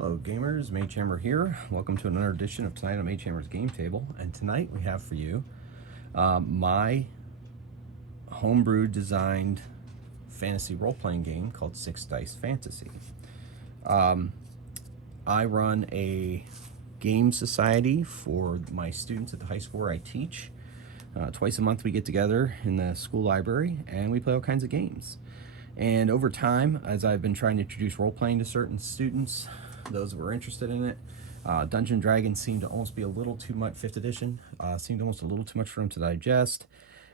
Hello gamers, Mage Hammer here. Welcome to another edition of Tonight on Mage Hammer's Game Table. And tonight we have for you my homebrew designed fantasy role-playing game called Six Dice Fantasy. I run a game society for my students at the high school where I teach. Twice a month we get together in the school library and we play all kinds of games. And over time, as I've been trying to introduce role-playing to certain students, those that were interested in it, Dungeon Dragons seemed to almost be a little too much, 5th edition, seemed almost a little too much for them to digest.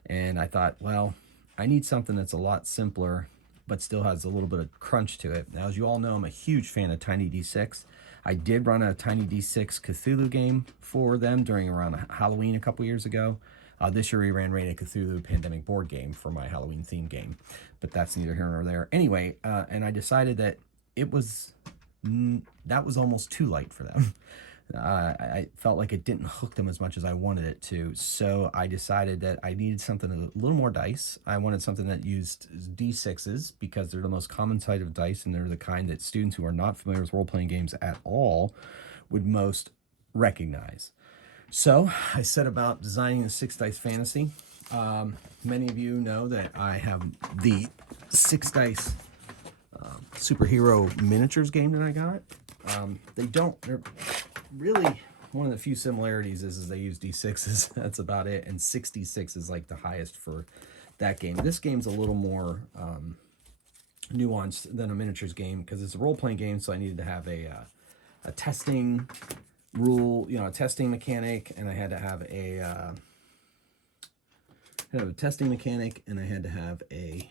And I thought, well, I need something that's a lot simpler, but still has a little bit of crunch to it. Now, as you all know, I'm a huge fan of Tiny D6. I did run a Tiny D6 Cthulhu game for them during around Halloween a couple years ago. This year we ran Raid Cthulhu Pandemic board game for my Halloween theme game, but that's neither here nor there. Anyway, and I decided that that was almost too light for them. I felt like it didn't hook them as much as I wanted it to, so I decided that I needed something a little more dice. I wanted something that used D6s because they're the most common type of dice, and they're the kind that students who are not familiar with role-playing games at all would most recognize. So I set about designing a Six Dice Fantasy. Many of you know that I have the Six Dice superhero miniatures game that I got. They're really, one of the few similarities is they use D6s. That's about it. And 66 is like the highest for that game. This game's a little more nuanced than a miniatures game because it's a role-playing game, so I needed to have a testing rule, a testing mechanic, and I had to have a testing mechanic, and I had to have a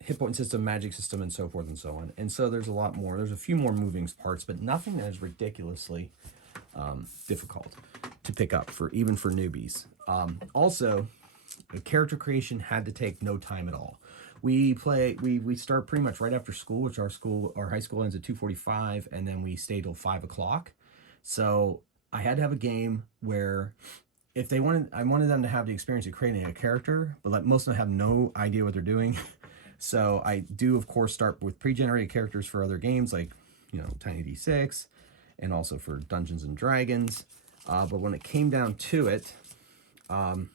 hit point system, magic system, and so forth and so on. And so there's a lot more. There's a few more moving parts, but nothing that is ridiculously difficult to pick up even for newbies. Also, the character creation had to take no time at all. We start pretty much right after school, which our high school ends at 2:45, and then we stay till 5 o'clock. So I had to have a game where I wanted them to have the experience of creating a character, but most of them have no idea what they're doing. So I do, of course, start with pre-generated characters for other games like, Tiny D6, and also for Dungeons and Dragons. But when it came down to it, I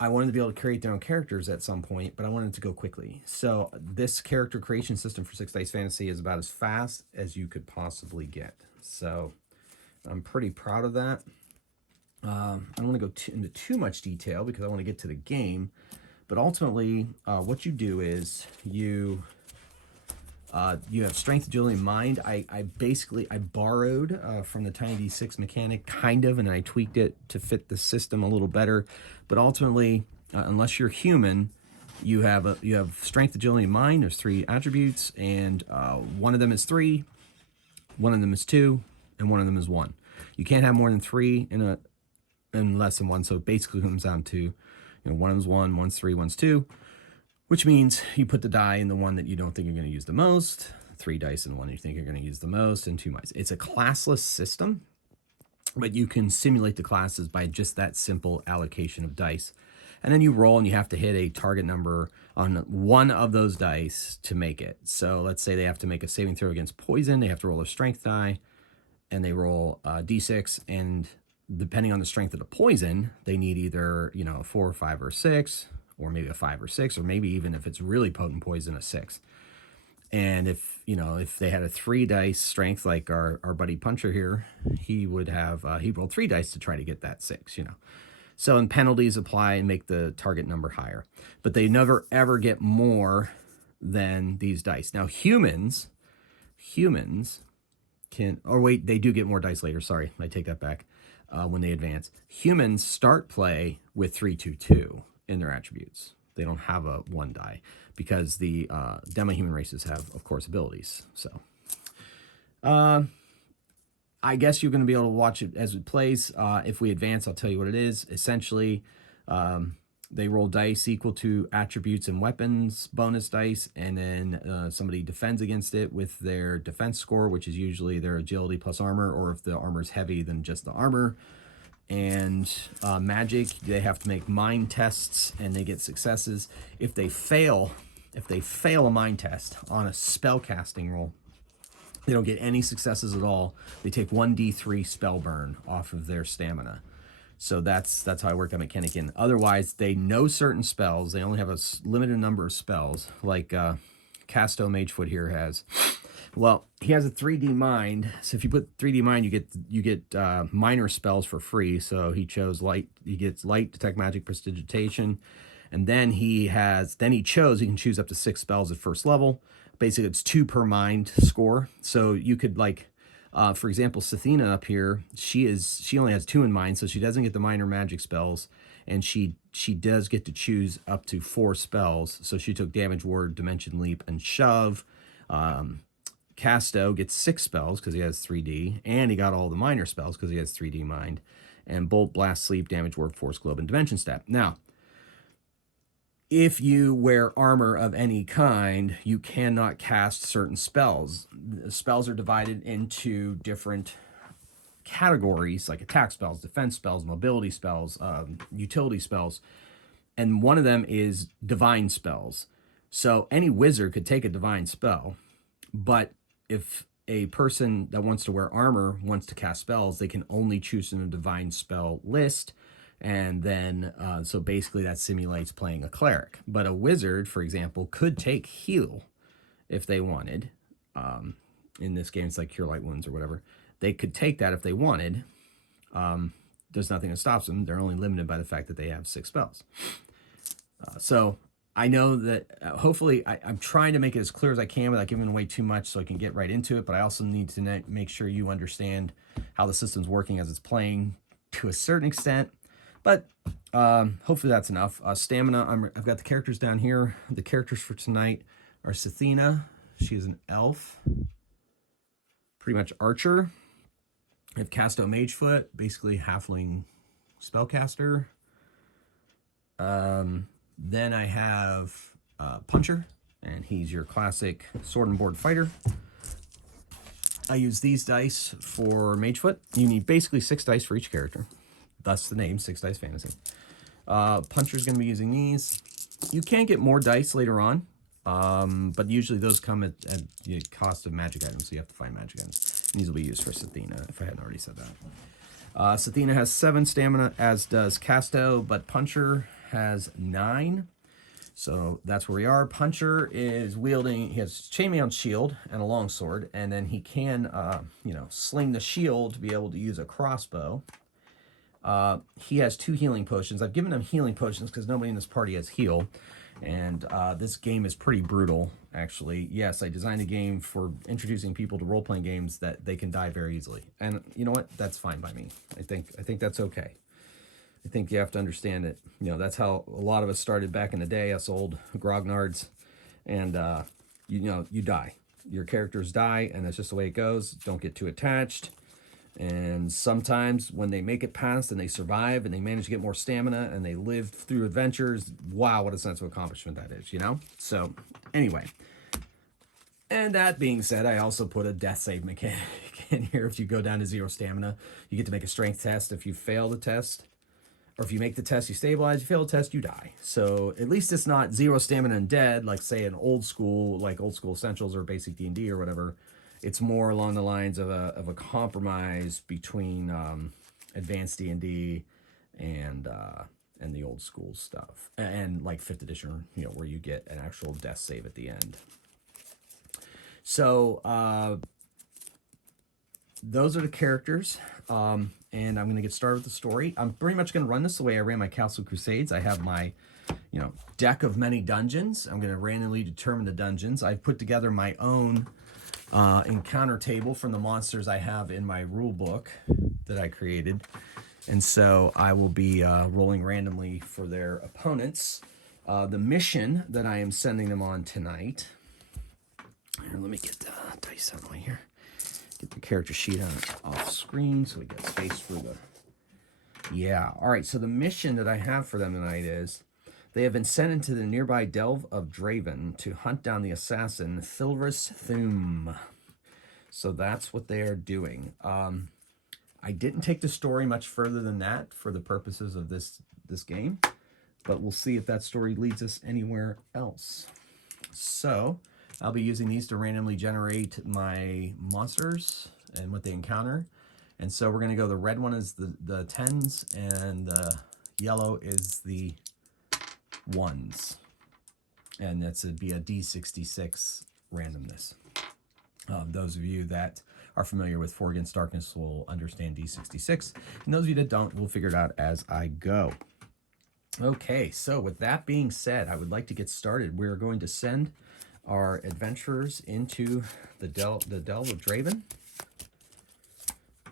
wanted to be able to create their own characters at some point, but I wanted it to go quickly. So this character creation system for Six Dice Fantasy is about as fast as you could possibly get. So I'm pretty proud of that. I don't want to go into too much detail because I want to get to the game. But ultimately, what you do is you have strength, agility, and mind. I borrowed from the Tiny D6 mechanic, kind of, and I tweaked it to fit the system a little better. But ultimately, unless you're human, you have strength, agility, and mind. There's 3 attributes, and one of them is 3, one of them is 2, and one of them is 1. You can't have more than 3 and less than 1. So it basically comes down to, one of them's 1, one's 3, one's 2, which means you put the die in the one that you don't think you're going to use the most, 3 dice in the one you think you're going to use the most, and 2 mice. It's a classless system, but you can simulate the classes by just that simple allocation of dice. And then you roll, and you have to hit a target number on one of those dice to make it. So let's say they have to make a saving throw against poison. They have to roll a strength die, and they roll a D6, and depending on the strength of the poison, they need either, a 4 or 5 or 6, or maybe a 5 or 6, or maybe even if it's really potent poison, a 6. And if they had a 3 dice strength, like our buddy Puncher here, he would have, he rolled 3 dice to try to get that 6, So, and penalties apply and make the target number higher. But they never, ever get more than these dice. Now, humans can, or wait, they do get more dice later. Sorry, I take that back. When they advance, humans start play with 3, 2, 2 in their attributes. They don't have a 1 die because the demi-human races have, of course, abilities. So I guess you're going to be able to watch it as it plays. If we advance, I'll tell you what it is. Essentially, they roll dice equal to attributes and weapons, bonus dice, and then somebody defends against it with their defense score, which is usually their agility plus armor, or if the armor is heavy, then just the armor. And magic, they have to make mind tests, and they get successes. If they fail a mind test on a spell casting roll, they don't get any successes at all. They take 1d3 spell burn off of their stamina. So that's how I work that mechanic in. Otherwise, they know certain spells. They only have a limited number of spells, like Casto Magefoot here has. Well, he has a 3D mind. So if you put 3D mind, you get minor spells for free. So he chose light. He gets light, detect magic, prestidigitation, and then he can choose up to 6 spells at first level. Basically, it's 2 per mind score. So you could, like, for example, Sathina up here, she only has 2 in mind, so she doesn't get the minor magic spells, and she does get to choose up to 4 spells. So she took Damage Ward, Dimension Leap, and Shove. Casto gets 6 spells because he has 3D, and he got all the minor spells because he has 3D mind, and Bolt, Blast, Sleep, Damage Ward, Force Globe, and Dimension Step. Now, if you wear armor of any kind, you cannot cast certain spells. The spells are divided into different categories, like attack spells, defense spells, mobility spells, utility spells, and one of them is divine spells. So any wizard could take a divine spell, but if a person that wants to wear armor wants to cast spells, they can only choose in a divine spell list. And then, so basically that simulates playing a cleric. But a wizard, for example, could take heal if they wanted. In this game, it's like Cure Light Wounds or whatever. They could take that if they wanted. There's nothing that stops them. They're only limited by the fact that they have 6 spells. So I know that hopefully I'm trying to make it as clear as I can without giving away too much so I can get right into it. But I also need to make sure you understand how the system's working as it's playing to a certain extent. But hopefully that's enough. Stamina, I've got the characters down here. The characters for tonight are Sathina. She is an elf. Pretty much archer. I have Casto Magefoot, basically halfling spellcaster. Then I have Puncher, and he's your classic sword and board fighter. I use these dice for Magefoot. You need basically 6 dice for each character. Thus the name, 6 Dice Fantasy. Puncher's going to be using these. You can get more dice later on, but usually those come at the cost of magic items, so you have to find magic items. And these will be used for Sathina, if I hadn't already said that. Sathina has 7 stamina, as does Casto, but Puncher has 9. So that's where we are. Puncher is wielding, he has chainmail shield and a longsword, and then he can, sling the shield to be able to use a crossbow. He has 2 healing potions. I've given him healing potions because nobody in this party has heal. And this game is pretty brutal, actually. Yes, I designed a game for introducing people to role-playing games that they can die very easily. And you know what? That's fine by me. I think that's okay. I think you have to understand it. That's how a lot of us started back in the day, us old grognards. And, you die. Your characters die, and that's just the way it goes. Don't get too attached. And sometimes when they make it past and they survive and they manage to get more stamina and they live through adventures, wow, what a sense of accomplishment that is, So anyway, and that being said, I also put a death save mechanic in here. If you go down to 0 stamina, you get to make a strength test. If you fail the test, or if you make the test, you stabilize. You fail the test, you die. So at least it's not 0 stamina and dead, like say an old school Essentials or basic D&D or whatever. It's more along the lines of a compromise between advanced D&D and the old school stuff, and like 5th edition, where you get an actual death save at the end. So those are the characters, and I'm going to get started with the story. I'm pretty much going to run this the way I ran my Castle Crusades. I have my deck of many dungeons. I'm going to randomly determine the dungeons. I've put together my own encounter table from the monsters I have in my rule book that I created. And so I will be rolling randomly for their opponents. The mission that I am sending them on tonight. Here, let me get the dice out of the way here. Get the character sheet off screen so we got space for the... Yeah, all right, so the mission that I have for them tonight is they have been sent into the nearby Delve of Draven to hunt down the assassin Philar Thoom. So that's what they are doing. I didn't take the story much further than that for the purposes of this game, but we'll see if that story leads us anywhere else. So I'll be using these to randomly generate my monsters and what they encounter. And so we're going to go, the red one is the 10s, and the yellow is the 1s. And that's be a D66 randomness. Those of you that are familiar with 4 Against Darkness will understand D66. And those of you that don't, we'll figure it out as I go. Okay, so with that being said, I would like to get started. We're going to send our adventurers into the Delve of Draven.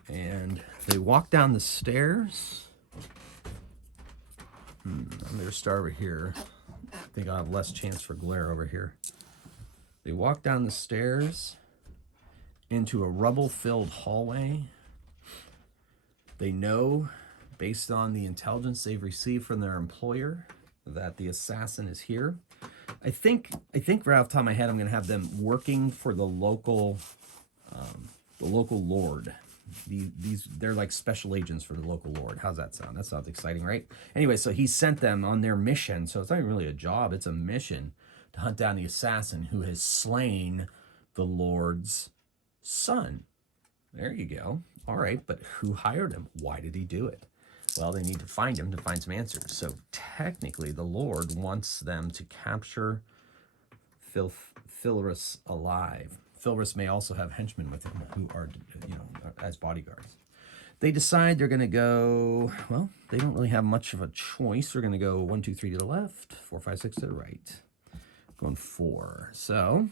And they walk down the stairs. I'm going to start over here. I think I'll have less chance for glare over here. They walk down the stairs into a rubble-filled hallway. They know, based on the intelligence they've received from their employer, that the assassin is here. I think right off the top of my head, I'm going to have them working for the local lord. They're like special agents for the local lord. How's that sound? That sounds exciting, right? Anyway, so he sent them on their mission. So it's not really a job; it's a mission to hunt down the assassin who has slain the lord's son. There you go. All right, but who hired him? Why did he do it? Well, they need to find him to find some answers. So technically, the Lord wants them to capture Philras alive. Philras may also have henchmen with him who are, as bodyguards. They decide they're going to go, well, they don't really have much of a choice. They're going to go 1, 2, 3 to the left, 4, 5, 6 to the right. Going 4. So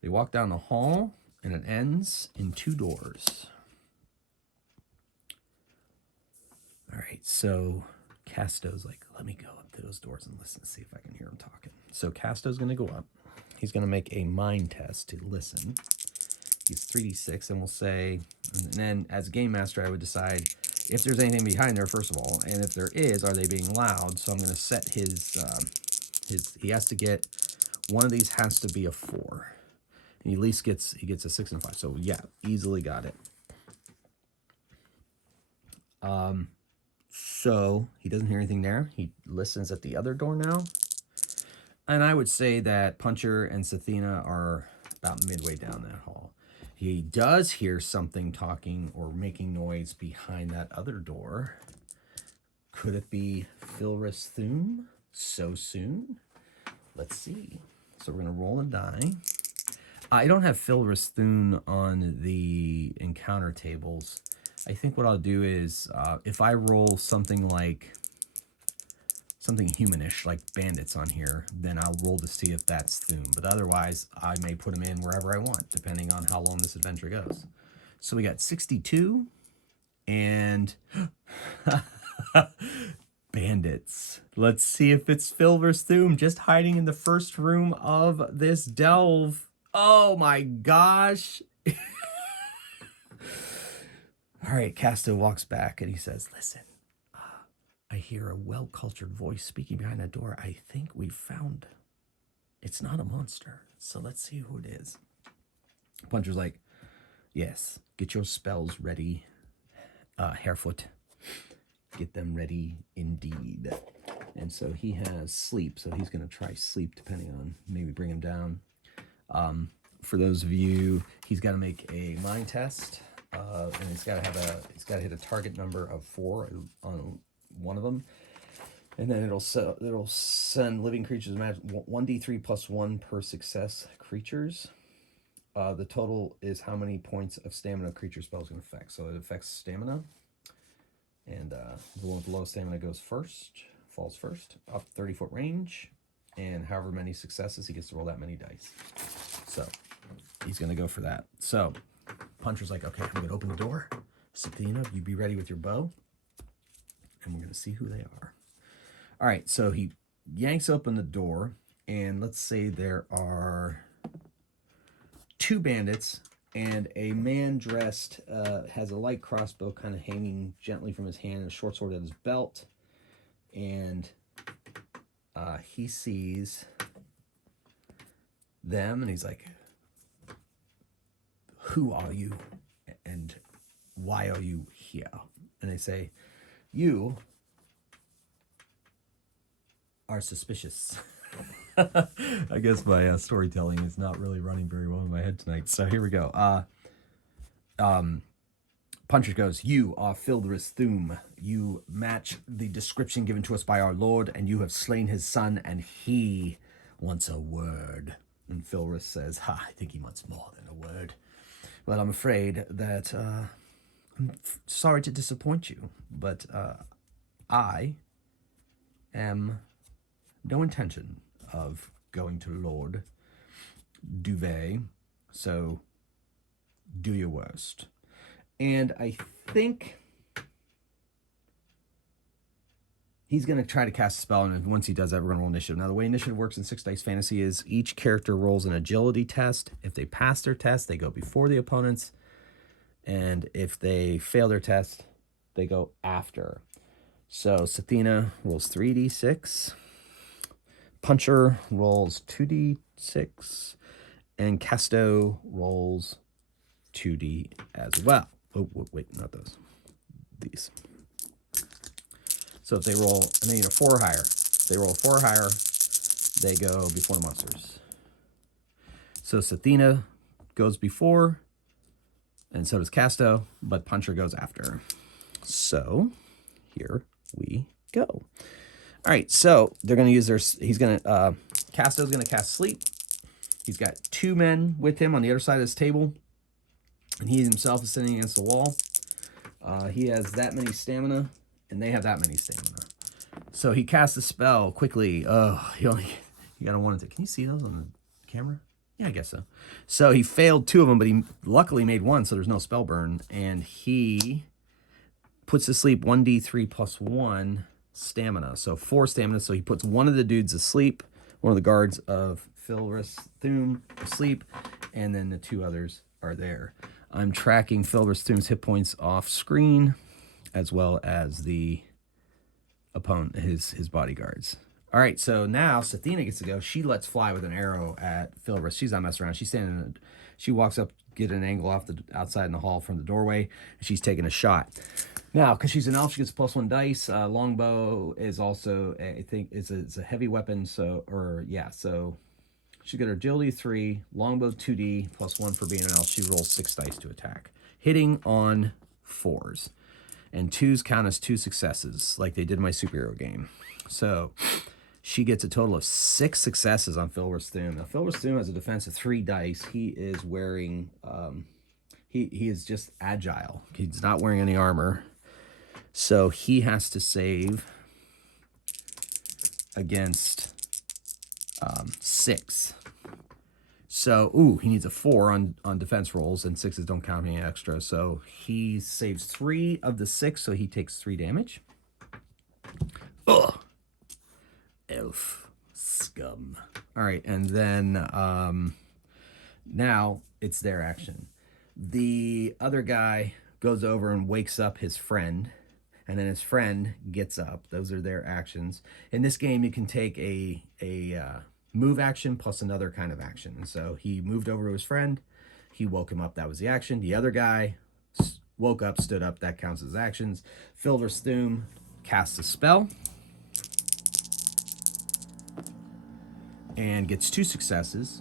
they walk down the hall, and it ends in 2 doors. All right, so Casto's like, let me go up to those doors and listen to see if I can hear him talking. So Casto's going to go up. He's going to make a mind test to listen. He's 3d6, and we'll say, and then as game master, I would decide if there's anything behind there, first of all, and if there is, are they being loud? So I'm going to set his he has to get, one of these has to be a 4. And he at least gets a 6 and 5. So yeah, easily got it. So he doesn't hear anything there. He listens at the other door now. And I would say that Puncher and Sathina are about midway down that hall. He does hear something talking or making noise behind that other door. Could it be Philar Thoom so soon? Let's see. So we're going to roll a die. I don't have Philar Thoom on the encounter tables. I think what I'll do is, if I roll something like something humanish, like bandits on here, then I'll roll to see if that's Thoom. But otherwise, I may put them in wherever I want, depending on how long this adventure goes. So we got 62 and bandits. Let's see if it's Philar Thoom just hiding in the first room of this delve. Oh my gosh. All right, Casto walks back and he says, listen, I hear a well-cultured voice speaking behind that door. I think we found, it's not a monster. So let's see who it is. Puncher's like, yes, get your spells ready, Harefoot. Get them ready indeed. And so he has sleep. So he's going to try sleep depending on, maybe bring him down. For those of you, he's got to make a mind test. And he's got to hit a target number of 4 on one of them, and then it'll send living creatures 1d3 plus 1 per success creatures. The total is how many points of stamina creature spells can affect. So it affects stamina, and the one with the lowest stamina falls first, up 30-foot range, and however many successes, he gets to roll that many dice. So he's going to go for that. So Puncher's like, okay, I'm going to open the door. Sathina, you be ready with your bow. And we're going to see who they are. All right, so he yanks open the door. And let's say there are 2 bandits. And a man dressed, has a light crossbow kind of hanging gently from his hand and a short sword at his belt. And he sees them. And he's like, who are you? And why are you here? And they say, you are suspicious. I guess my storytelling is not really running very well in my head tonight. So here we go. Puncher goes, you are Philar Thoom. You match the description given to us by our Lord, and you have slain his son, and he wants a word. And Philras says, I think he wants more than a word. Well, I'm afraid that I'm sorry to disappoint you, but I am no intention of going to Lord Duvet, so do your worst. And I think he's going to try to cast a spell, and once he does that, we're going to roll initiative. Now, the way initiative works in 6 Dice Fantasy is each character rolls an agility test. If they pass their test, they go before the opponents, and if they fail their test, they go after. So Sathina rolls 3d6, Puncher rolls 2d6, and Casto rolls 2d as well. Oh, wait, not those. These. So if they roll, and they need a 4 or higher. If they roll 4 or higher, they go before the monsters. So Sathina goes before, and so does Casto, but Puncher goes after. So here we go. All right, so they're going to use their, Casto's going to cast Sleep. He's got 2 men with him on the other side of this table, and he himself is sitting against the wall. He has that many stamina, and they have that many stamina. So he casts a spell quickly. You got a 1 and 2. Can you see those on the camera? Yeah, I guess so. So he failed 2 of them, but he luckily made 1, so there's no spell burn. And he puts to sleep 1d3 plus 1 stamina. So 4 stamina. So he puts one of the dudes asleep, one of the guards of Philar Thoom asleep, and then the 2 others are there. I'm tracking Philar Thoom's hit points off screen, as well as the opponent, his bodyguards. All right, so now Sathina gets to go. She lets fly with an arrow at Philras. She's not messing around. She's standing. She walks up, get an angle off the outside in the hall from the doorway, and she's taking a shot. Now, because she's an elf, she gets +1 dice. Longbow is also, I think, it's a heavy weapon. So she got her agility 3, longbow 2d +1 for being an elf. She rolls 6 dice to attack, hitting on 4s, and 2s count as 2 successes, like they did in my superhero game. So she gets a total of 6 successes on Philar Thoom. Now, Philar Thoom has a defense of 3 dice. He is wearing, he is just agile. He's not wearing any armor. So he has to save against 6. So, he needs a 4 on defense rolls, and 6s don't count any extra. So he saves 3 of the 6, so he takes 3 damage. Ugh. Elf scum. All right, and then now it's their action. The other guy goes over and wakes up his friend, and then his friend gets up. Those are their actions. In this game, you can take a move action plus another kind of action. And so he moved over to his friend. He woke him up. That was the action. The other guy woke up, stood up. That counts as actions. Philar Thoom casts a spell and gets 2 successes.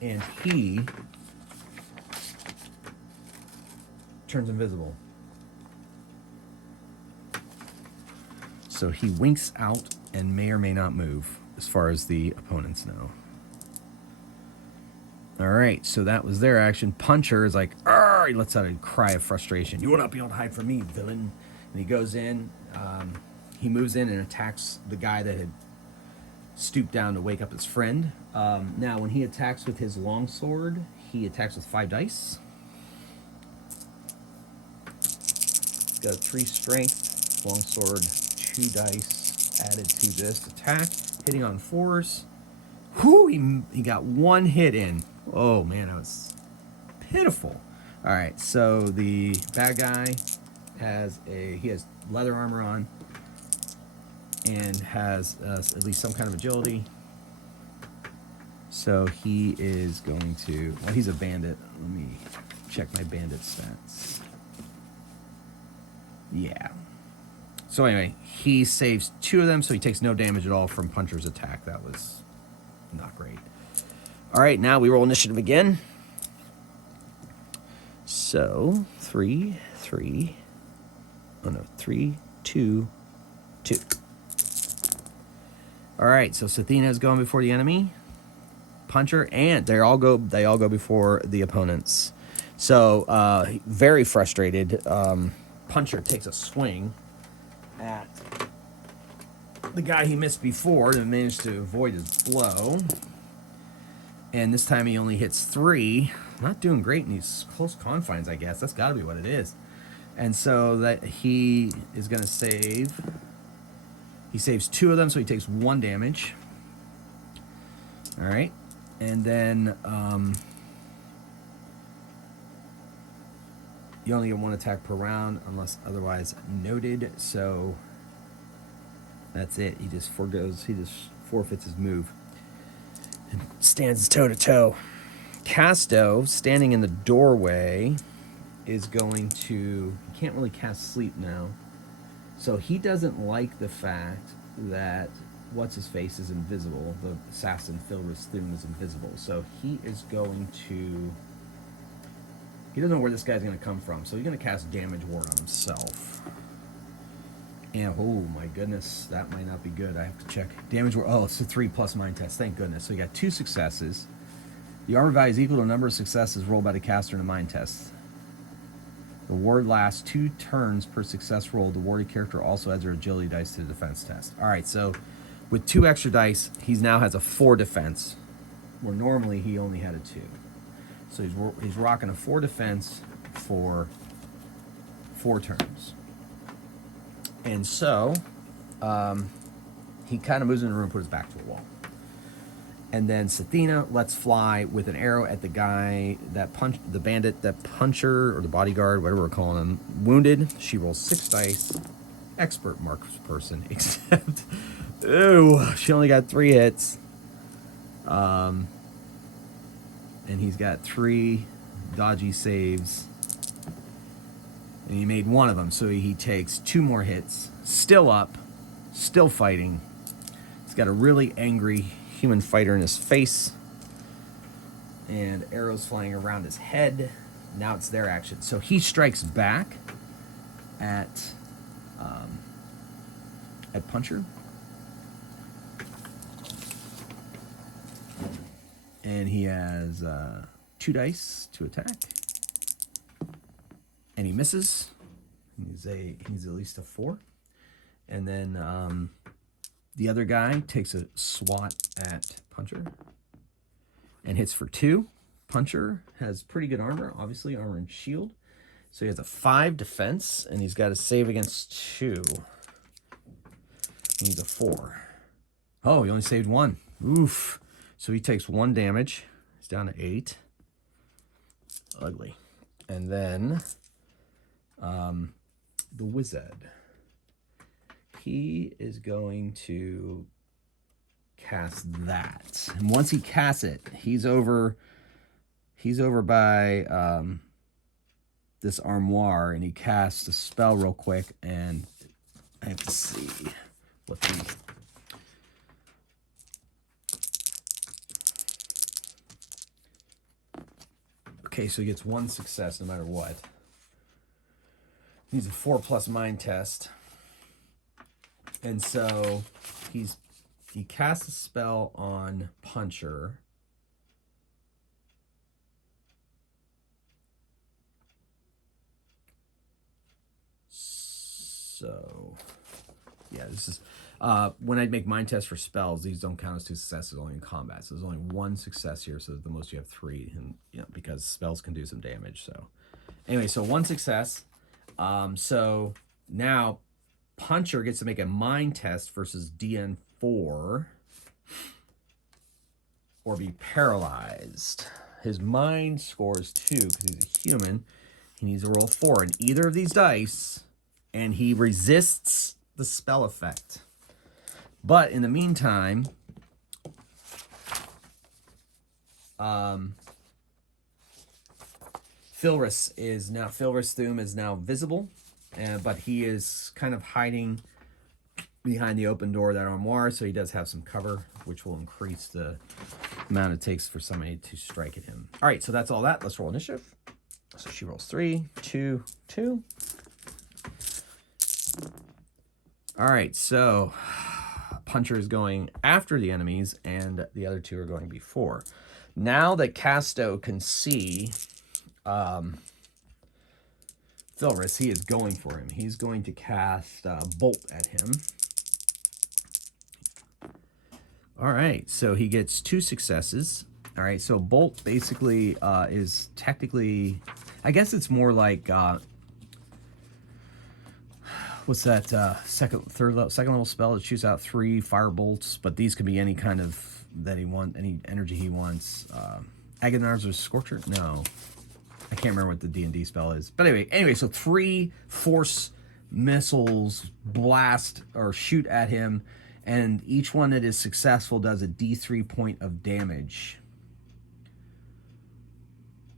And he turns invisible. So he winks out and may or may not move, as far as the opponents know. All right, so that was their action. Puncher is like, arr! He lets out a cry of frustration. You will not be able to hide from me, villain. And he goes in. He moves in and attacks the guy that had stooped down to wake up his friend. Now, when he attacks with his longsword, he attacks with 5 dice. He's got a 3 strength, longsword, 2 dice added to this attack, hitting on 4s. Whew, he got 1 hit in. Oh man, that was pitiful. All right, so the bad guy has leather armor on and has at least some kind of agility. So he is going to, well, he's a bandit. Let me check my bandit stats. Yeah. So anyway, he saves 2 of them, so he takes no damage at all from Puncher's attack. That was not great. All right, now we roll initiative again. So 3, 3. Oh no, 3, 2, 2. All right, so Sathina is going before the enemy. Puncher, and they all go before the opponents. So very frustrated. Puncher takes a swing at the guy he missed before and managed to avoid his blow. And this time he only hits 3. Not doing great in these close confines, I guess. That's got to be what it is. And so that he is going to save. He saves 2 of them, so he takes 1 damage. All right. And then you only get 1 attack per round unless otherwise noted. So that's it. He just forfeits his move and stands toe to toe. Casto, standing in the doorway, is going to. He can't really cast sleep now. So he doesn't like the fact that what's-his-face is invisible. The assassin Philar Thoom is invisible. So he is going to... He doesn't know where this guy's going to come from. So he's going to cast Damage Ward on himself. And, oh my goodness, that might not be good. I have to check. Damage Ward, oh, it's a 3+ mind test. Thank goodness. So you got 2 successes. The armor value is equal to the number of successes rolled by the caster in a mind test. The ward lasts 2 turns per success roll. The warded character also adds their agility dice to the defense test. All right, so with 2 extra dice, he now has a 4 defense, where normally he only had a 2. So he's rocking a 4 defense for 4 turns. And so he kind of moves in the room and puts his back to the wall. And then Sathina lets fly with an arrow at the guy the bandit, that Puncher, or the bodyguard, whatever we're calling him, wounded. She rolls 6 dice. Expert marksperson, except, ooh, she only got 3 hits. And he's got 3 dodgy saves. And he made 1 of them, so he takes 2 more hits. Still up, still fighting. He's got a really angry human fighter in his face, and arrows flying around his head. Now it's their action. So he strikes back at Puncher, and he has 2 dice to attack, and he misses. He's at least a 4, and then the other guy takes a swat at Puncher and hits for 2. Puncher has pretty good armor, obviously armor and shield. So he has a 5 defense, and he's got a save against 2. He needs a 4. Oh, he only saved 1. Oof. So he takes 1 damage. He's down to 8. Ugly. And then the wizard. He is going to cast that. And once he casts it, he's over by this armoire, and he casts a spell real quick, and I have to see what the... Okay, so he gets 1 success no matter what. He's a 4+ mind test. And so he casts a spell on Puncher. So, yeah, this is... when I make mind tests for spells, these don't count as 2 successes, only in combat. So there's only 1 success here, so the most you have 3, and because spells can do some damage. So anyway, so 1 success. So now Puncher gets to make a mind test versus DN4 or be paralyzed. His mind scores 2 because he's a human. He needs to roll 4 in either of these dice, and he resists the spell effect. But in the meantime, Philras Thoom is now visible, but he is kind of hiding behind the open door of that armoire, so he does have some cover, which will increase the amount it takes for somebody to strike at him. All right, so that's all that. Let's roll initiative. So she rolls 3, 2, 2. All right, so Puncher is going after the enemies, and the other two are going before. Now that Casto can see Philras, he is going for him. He's going to cast Bolt at him. All right, so he gets 2 successes. All right, so Bolt basically is technically, I guess it's more like, what's that, second level spell that shoots out 3 fire bolts, but these could be any kind of, that he wants, any energy he wants. Agonizer's or Scorcher? No. I can't remember what the D&D spell is. But anyway, so 3 force missiles blast or shoot at him, and each one that is successful does a D3 point of damage.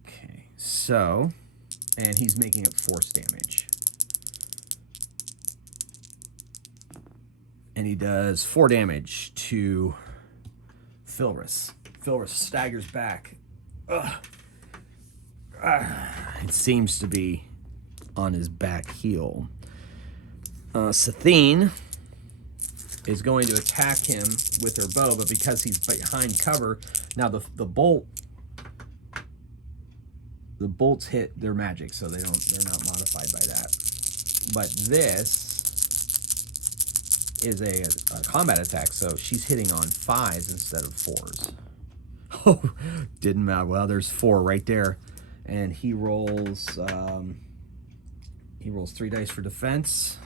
Okay, so, and he's making it force damage. And he does 4 damage to Philras. Philras staggers back. It seems to be on his back heel. Sathine is going to attack him with her bow, but because he's behind cover, now the bolts hit their magic, so they're not modified by that. But this is a combat attack, so she's hitting on 5s instead of 4s. Oh, didn't matter. Well, there's 4 right there, and he rolls 3 dice for defense.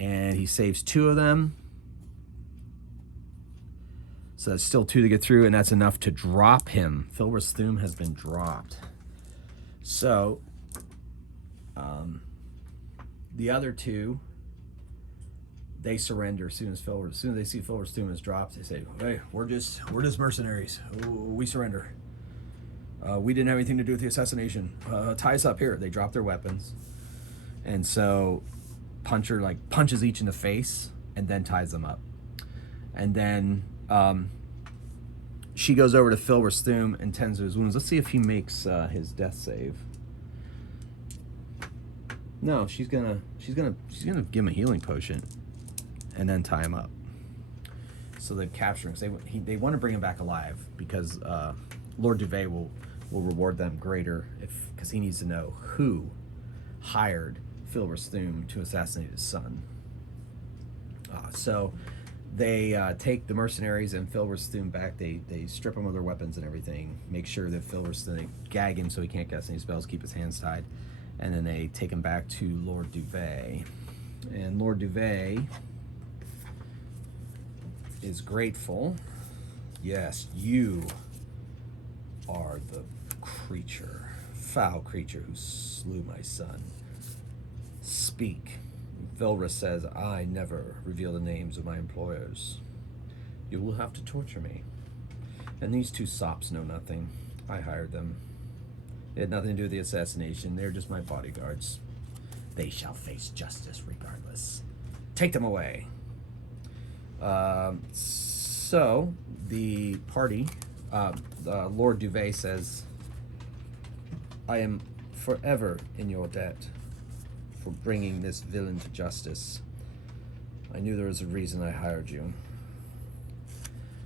And he saves 2 of them. So that's still 2 to get through, and that's enough to drop him. Philar Thoom has been dropped. So, the other 2, they surrender as soon as they see Philar Thoom is dropped. They say, "Hey, we're just mercenaries. We surrender. We didn't have anything to do with the assassination. Tie us up here." They drop their weapons, and so Puncher punches each in the face and then ties them up. And then she goes over to Philar Thoom and tends to his wounds. Let's see if he makes his death save. No, she's gonna give him a healing potion and then tie him up. So they capture him. They want to bring him back alive because Lord Duvet will reward them greater because he needs to know who hired Philar Thoom to assassinate his son. So they take the mercenaries and Philar Thoom back. They strip him of their weapons and everything. Make sure that they gag him so he can't cast any spells. Keep his hands tied, and then they take him back to Lord Duvet. And Lord Duvet is grateful. "Yes, you are the foul creature who slew my son. Speak." Philras says, "I never reveal the names of my employers. You will have to torture me. And these 2 sops know nothing. I hired them. They had nothing to do with the assassination. They're just my bodyguards. They shall face justice regardless. Take them away." So the party, Lord Duvet says, "I am forever in your debt for bringing this villain to justice. I knew there was a reason I hired you.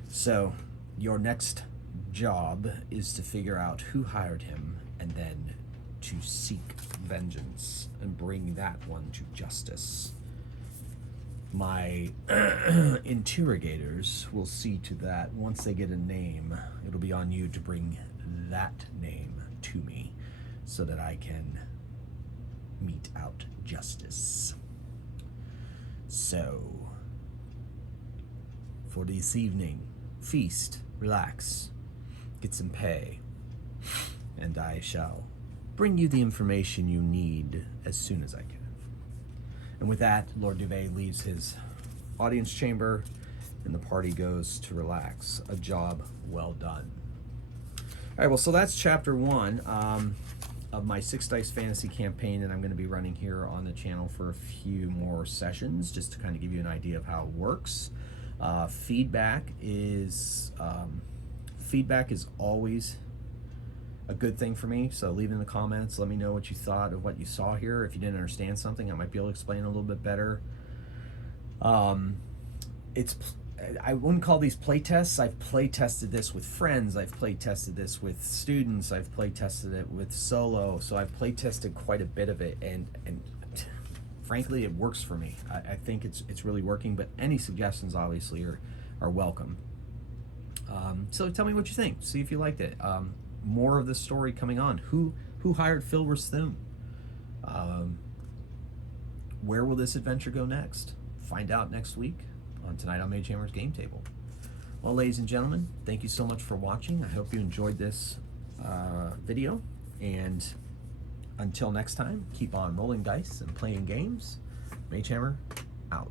So your next job is to figure out who hired him and then to seek vengeance and bring that one to justice. My interrogators will see to that. Once they get a name, it'll be on you to bring that name to me so that I can mete out justice. So, for this evening, feast, relax, get some pay, and I shall bring you the information you need as soon as I can." And with that, Lord Duvet leaves his audience chamber, and the party goes to relax. A job well done. All right, well, so that's chapter 1 of my 6 Dice Fantasy campaign that I'm going to be running here on the channel for a few more sessions, just to kind of give you an idea of how it works. Feedback is always a good thing for me, so leave in the comments, let me know what you thought of what you saw here. If you didn't understand something, I might be able to explain a little bit better. I wouldn't call these play tests. I've play tested this with friends, I've play tested this with students, I've play tested it with solo, so I've play tested quite a bit of it, and frankly it works for me. I think it's really working, but any suggestions obviously are welcome. So tell me what you think, see if you liked it. More of this story coming on. Who hired Philar Thoom? Where will this adventure go next? Find out next week on Tonight on Mage Hammer's Game Table. Well, ladies and gentlemen, thank you so much for watching. I hope you enjoyed this video, and until next time, keep on rolling dice and playing games. Mage Hammer out.